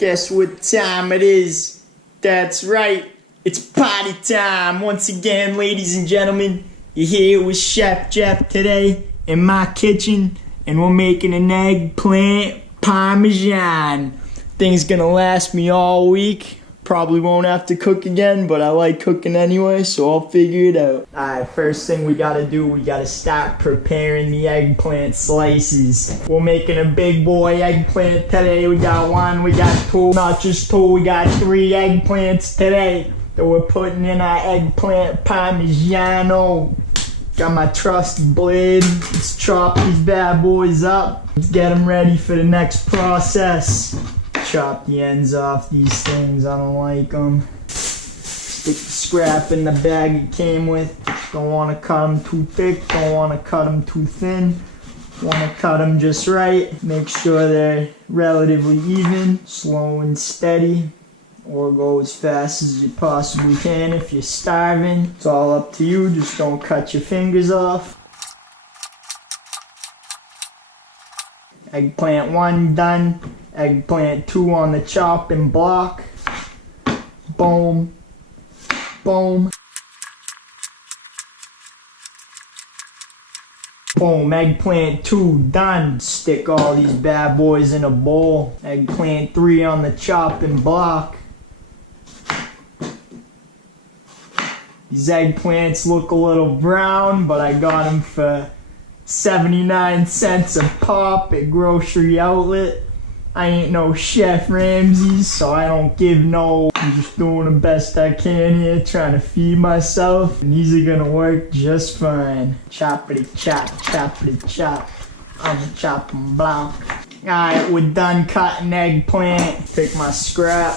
Guess what time it is? That's right, it's party time once again, ladies and gentlemen. You're here with Chef Jeff today in my kitchen, and we're making an eggplant parmesan. Thing's gonna last me all week. Probably won't have to cook again, but I like cooking anyway, so I'll figure it out. Alright, first thing we gotta do, we gotta start preparing the eggplant slices. We're making a big boy eggplant today. We got one, we got two, not just two, we got 3 eggplants today that we're putting in our eggplant parmigiano. Got my trusty blade. Let's chop these bad boys up. Let's get them ready for the next process. Chop the ends off these things, I don't like them. Stick the scrap in the bag it came with. Don't want to cut them too thick, don't want to cut them too thin. Want to cut them just right. Make sure they're relatively even, slow and steady, or go as fast as you possibly can if you're starving. It's all up to you, just don't cut your fingers off. Eggplant 1 done. Eggplant 2 on the chopping block. Boom. Boom. Boom. Eggplant 2 done. Stick all these bad boys in a bowl. Eggplant 3 on the chopping block. These eggplants look a little brown, but I got them for 79 cents a pop at grocery outlet. I ain't no Chef Ramsay, so I don't give no. I'm just doing the best I can here, trying to feed myself, and these are gonna work just fine. Choppity chop, choppity chop on the chopping block. Alright, we're done cutting eggplant. Take my scrap,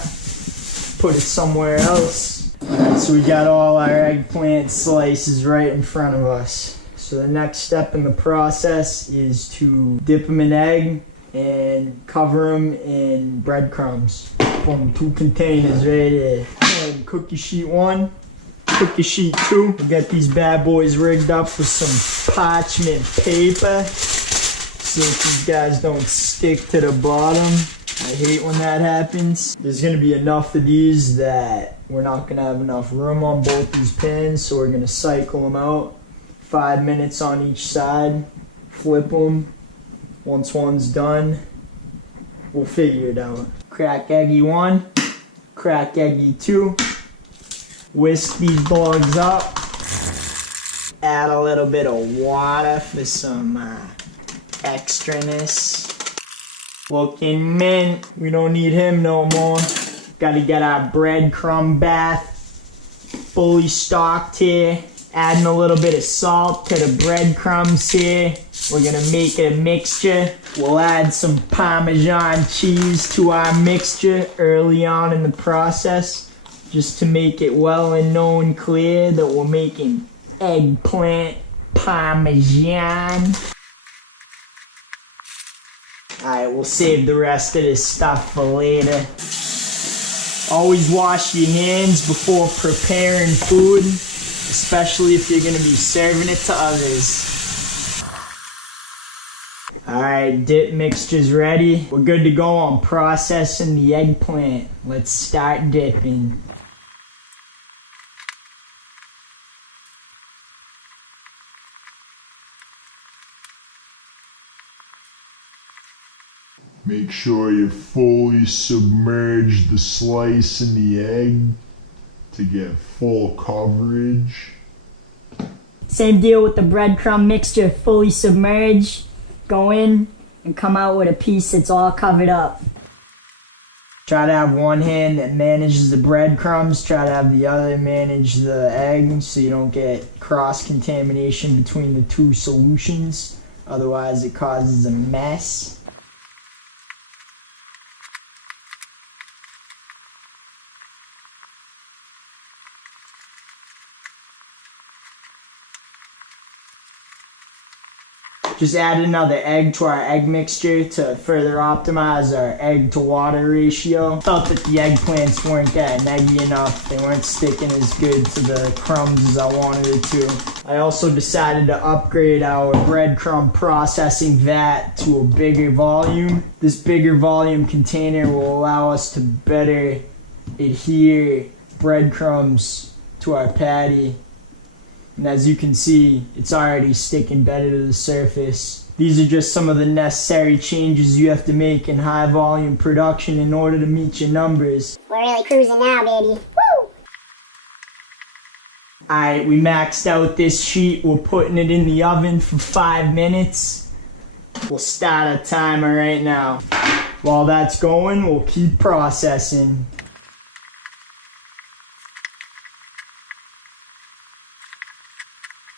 put it somewhere else. Alright, so we got all our eggplant slices right in front of us. So the next step in the process is to dip them in egg and cover them in breadcrumbs. Boom, 2 containers right there. Boom, cookie sheet 1, cookie sheet 2. We got these bad boys rigged up with some parchment paper so that these guys don't stick to the bottom. I hate when that happens. There's gonna be enough of these that we're not gonna have enough room on both these pans, so we're gonna cycle them out. 5 minutes on each side, flip them. Once one's done, we'll figure it out. Crack eggy 1, crack eggy 2. Whisk these dogs up. Add a little bit of water for some extraness. Looking mint. We don't need him no more. Gotta get our breadcrumb bath fully stocked here. Adding a little bit of salt to the breadcrumbs here. We're gonna make a mixture. We'll add some Parmesan cheese to our mixture early on in the process, just to make it well and known clear that we're making eggplant Parmesan. Alright, we'll save the rest of this stuff for later. Always wash your hands before preparing food, especially if you're going to be serving it to others. Alright, dip mixture's ready. We're good to go on processing the eggplant. Let's start dipping. Make sure you fully submerge the slice in the egg to get full coverage. Same deal with the breadcrumb mixture, fully submerge, go in and come out with a piece that's all covered up. Try to have one hand that manages the breadcrumbs, try to have the other manage the egg so you don't get cross-contamination between the 2 solutions. Otherwise it causes a mess. Just added another egg to our egg mixture to further optimize our egg to water ratio. Felt that the eggplants weren't getting eggy enough. They weren't sticking as good to the crumbs as I wanted it to. I also decided to upgrade our breadcrumb processing vat to a bigger volume. This bigger volume container will allow us to better adhere breadcrumbs to our patty. And as you can see, it's already sticking better to the surface. These are just some of the necessary changes you have to make in high volume production in order to meet your numbers. We're really cruising now, baby. Woo! Alright, we maxed out this sheet. We're putting it in the oven for 5 minutes. We'll start a timer right now. While that's going, we'll keep processing.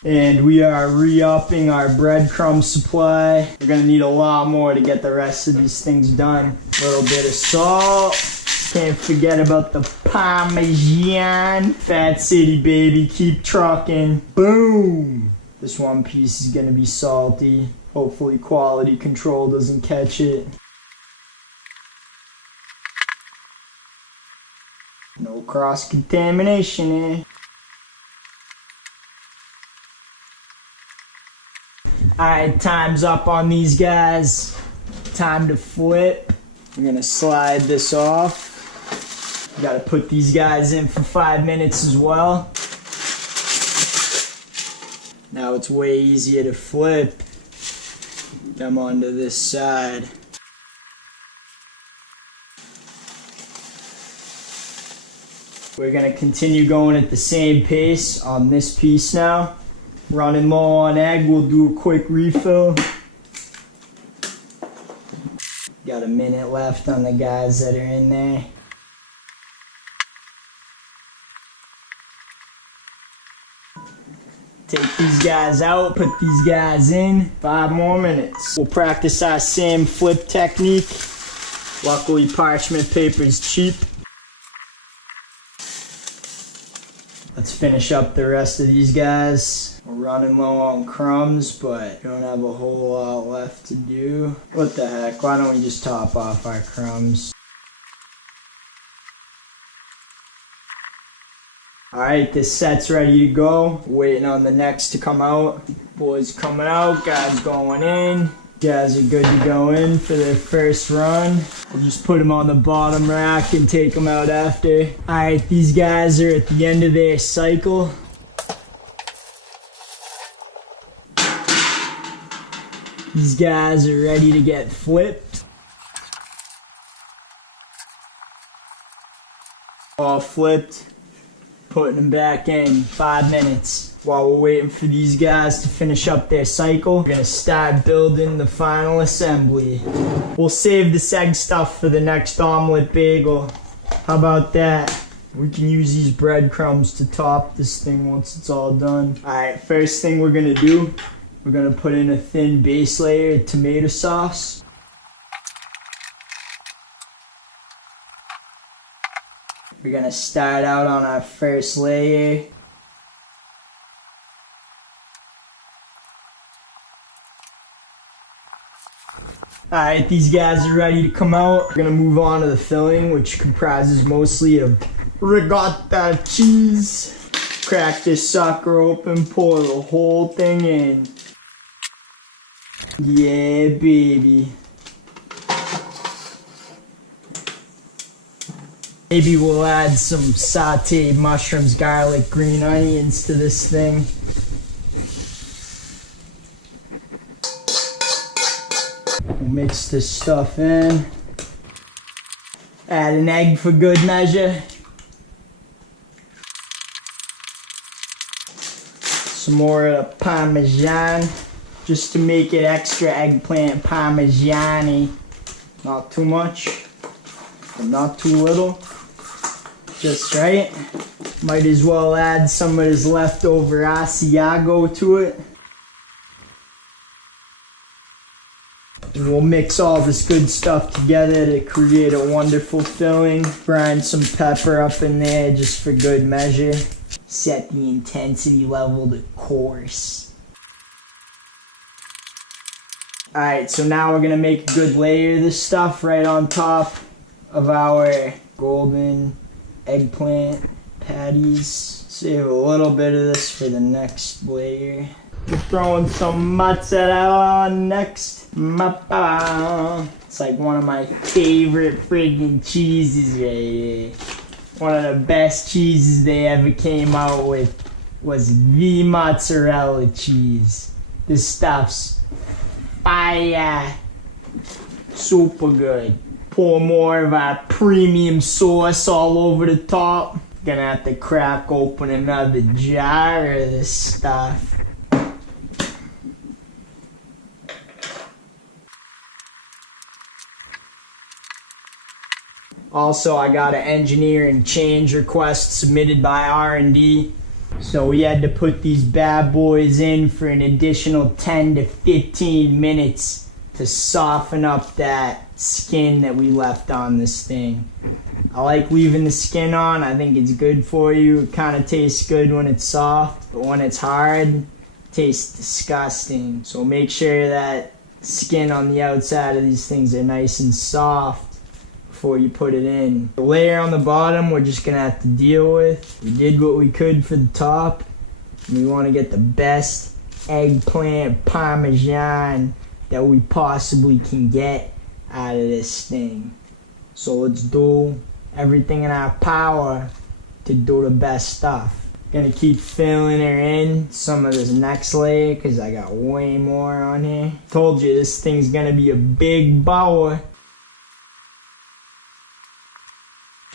And we are re-upping our breadcrumb supply. We're gonna need a lot more to get the rest of these things done. A little bit of salt. Can't forget about the parmesan. Fat City, baby, keep trucking. Boom! This one piece is gonna be salty. Hopefully quality control doesn't catch it. No cross-contamination, eh? Alright, time's up on these guys. Time to flip. We're gonna slide this off. We gotta put these guys in for 5 minutes as well. Now it's way easier to flip them onto this side. We're gonna continue going at the same pace on this piece now. Running low on egg, we'll do a quick refill. Got a minute left on the guys that are in there. Take these guys out, put these guys in. 5 more minutes. We'll practice our same flip technique. Luckily, parchment paper is cheap. Let's finish up the rest of these guys. We're running low on crumbs, but we don't have a whole lot left to do. What the heck, why don't we just top off our crumbs? Alright, this set's ready to go. Waiting on the next to come out. Boys coming out, guys going in. Guys are good to go in for their first run. We'll just put them on the bottom rack and take them out after. Alright, these guys are at the end of their cycle. These guys are ready to get flipped. All flipped. Putting them back in 5 minutes. While we're waiting for these guys to finish up their cycle, we're gonna start building the final assembly. We'll save this egg stuff for the next omelet bagel. How about that? We can use these breadcrumbs to top this thing once it's all done. Alright, first thing we're gonna do, we're gonna put in a thin base layer of tomato sauce. We're gonna start out on our first layer. Alright, these guys are ready to come out. We're gonna move on to the filling, which comprises mostly of ricotta cheese. Crack this sucker open, pour the whole thing in. Yeah, baby. Maybe we'll add some sauteed mushrooms, garlic, green onions to this thing. We'll mix this stuff in. Add an egg for good measure. Some more of the parmesan, just to make it extra eggplant parmesan-y. Not too much, but not too little. Just right. Might as well add some of this leftover Asiago to it. And we'll mix all this good stuff together to create a wonderful filling. Grind some pepper up in there just for good measure. Set the intensity level to coarse. Alright, so now we're gonna make a good layer of this stuff right on top of our golden eggplant patties. Save a little bit of this for the next layer. We're throwing some mozzarella on next. It's like one of my favorite friggin' cheeses right here. One of the best cheeses they ever came out with was the mozzarella cheese. This stuff's fire. Super good. Pour more of our premium sauce all over the top. Gonna have to crack open another jar of this stuff. Also, I got an engineer and change request submitted by R&D. So we had to put these bad boys in for an additional 10 to 15 minutes to soften up that skin that we left on this thing. I like leaving the skin on. I think it's good for you. It kind of tastes good when it's soft, but when it's hard, it tastes disgusting. So make sure that skin on the outside of these things are nice and soft before you put it in. The layer on the bottom we're just gonna have to deal with. We did what we could for the top. We want to get the best eggplant parmesan that we possibly can get out of this thing. So let's do everything in our power to do the best stuff. Gonna keep filling her in some of this next layer because I got way more on here. Told you this thing's gonna be a big bowl.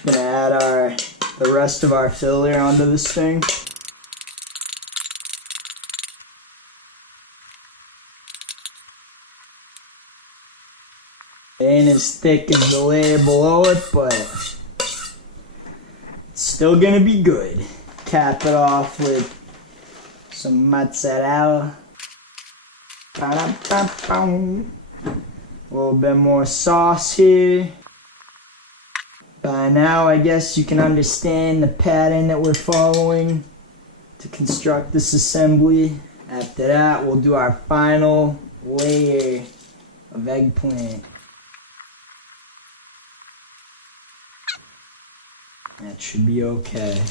Gonna add the rest of our filler onto this thing. Ain't as thick as the layer below it, but it's still gonna be good. Cap it off with some mozzarella. A little bit more sauce here. By now, I guess you can understand the pattern that we're following to construct this assembly. After that, we'll do our final layer of eggplant. That should be okay.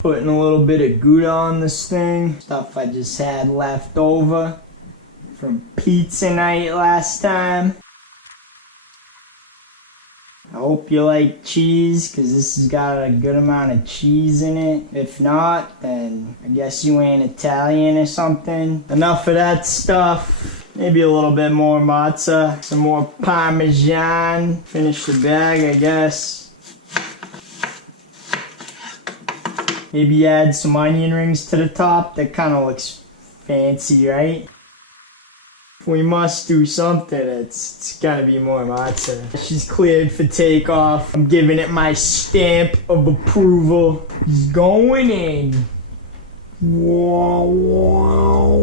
Putting a little bit of Gouda on this thing. Stuff I just had left over from pizza night last time. I hope you like cheese, because this has got a good amount of cheese in it. If not, then I guess you ain't Italian or something. Enough of that stuff. Maybe a little bit more matzah. Some more parmesan. Finish the bag, I guess. Maybe add some onion rings to the top. That kind of looks fancy, right? If we must do something, it's gotta be more matzah. She's cleared for takeoff. I'm giving it my stamp of approval. He's going in. Whoa, whoa,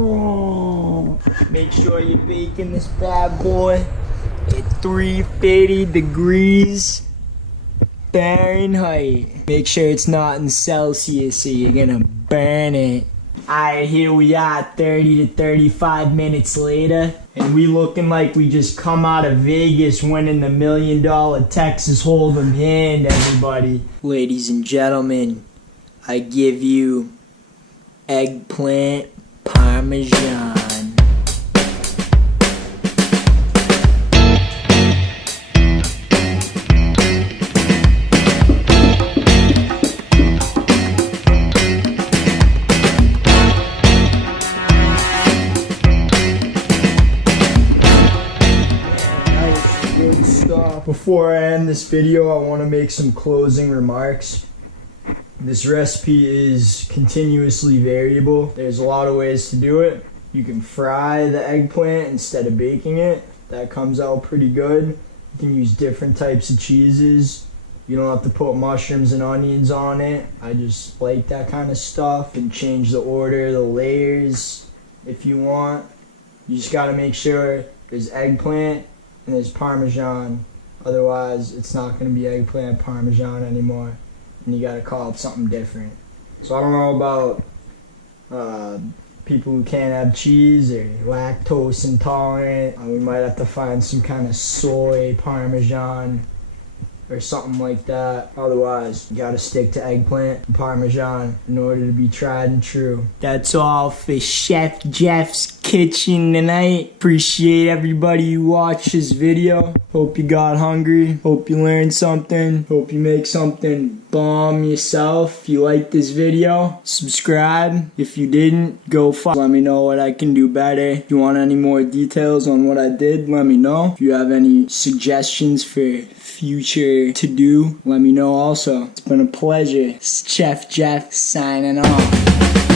whoa. Make sure you're baking this bad boy at 350 degrees Fahrenheit. Make sure it's not in Celsius or you're gonna burn it. Alright, here we are 30 to 35 minutes later, and we looking like we just come out of Vegas winning the $1 million Texas Hold'em hand, everybody. Ladies and gentlemen, I give you eggplant parmesan. Before I end this video, I want to make some closing remarks. This recipe is continuously variable. There's a lot of ways to do it. You can fry the eggplant instead of baking it. That comes out pretty good. You can use different types of cheeses. You don't have to put mushrooms and onions on it. I just like that kind of stuff. And change the order, the layers if you want. You just got to make sure there's eggplant and there's parmesan. Otherwise, it's not going to be eggplant parmesan anymore, and you got to call it something different. So I don't know about people who can't have cheese or lactose intolerant. We might have to find some kind of soy parmesan or something like that. Otherwise, you gotta stick to eggplant and parmesan in order to be tried and true. That's all for Chef Jeff's Kitchen tonight. Appreciate everybody who watched this video. Hope you got hungry. Hope you learned something. Hope you make something bomb yourself. If you liked this video, subscribe. If you didn't, go let me know what I can do better. If you want any more details on what I did, let me know. If you have any suggestions for future to do, let me know also. It's been a pleasure. Chef Jeff signing off.